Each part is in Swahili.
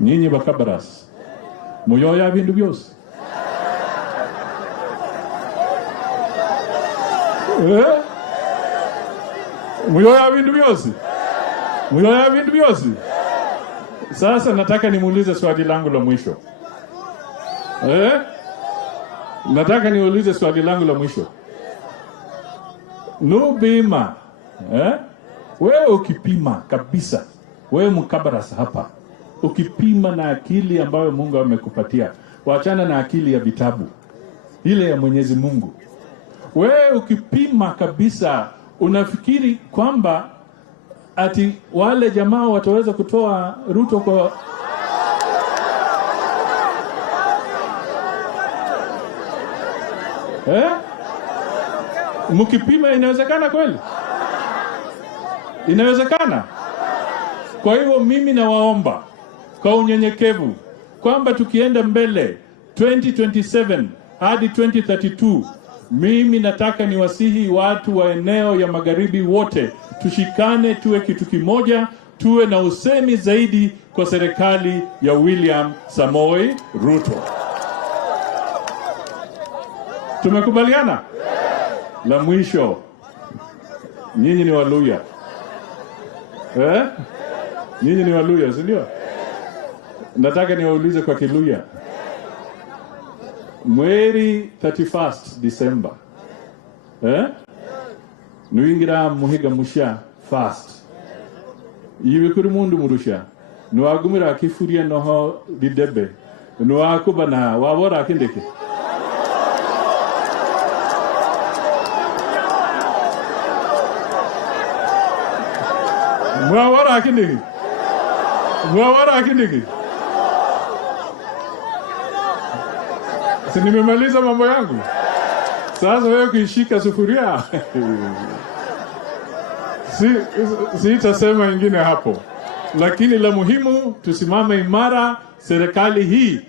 nyinyi bakabaras muyoya bintu byose muyoya bintu byose, muyoya bintu byose. Sasa nataka nimuulize swali langu la mwisho. Nataka niulize swali langu la mwisho. Nubima, wewe ukipima kabisa, wewe mkabarasa hapa, ukipima na akili ambayo Mungu amekupatia, waachana na akili ya vitabu, ile ya Mwenyezi Mungu. Wewe ukipima kabisa, unafikiri kwamba ati wale jamaa wataweza kutoa Ruto kwa mkipima? Inawezekana kweli? Inawezekana? Kwa hivyo mimi nawaomba kwa unyenyekevu kwamba tukienda mbele 2027 hadi 2032, mimi nataka niwasihi watu wa eneo ya magharibi wote tushikane, tuwe kitu kimoja, tuwe na usemi zaidi kwa serikali ya William Samoei Ruto. Tumekubaliana? La mwisho, nyinyi ni Waluya. Nyinyi ni Waluya, si ndio? Nataka niwaulize kwa Kiluya. Mweri 31st December, nuingira muhiga musha fast. Iwe kuri mundu murusha. Nuagumira kifuria noho didebe. Nuakubana wabora kindeke. Mwawara kindeke. Mwawara kindeke. Si nimemaliza mambo yangu. Sasa wewe kuishika sufuria. Sitasema ingine hapo. Lakini la muhimu, tusimame imara. Serikali hii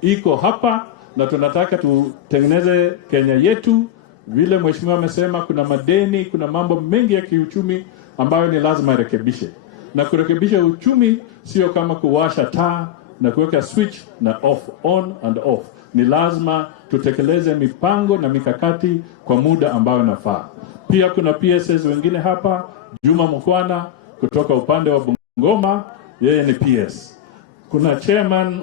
iko hapa na tunataka tutengeneze Kenya yetu. Vile mheshimiwa amesema, kuna madeni, kuna mambo mengi ya kiuchumi ambayo ni lazima rekebishe. Na kurekebisha uchumi sio kama kuwasha taa na kuweka switch na off, on and off. Ni lazima tutekeleze mipango na mikakati kwa muda ambao nafaa. Pia kuna PSS wengine hapa, Juma Mkwana kutoka upande wa Bungoma, yeye ni PS. Kuna chairman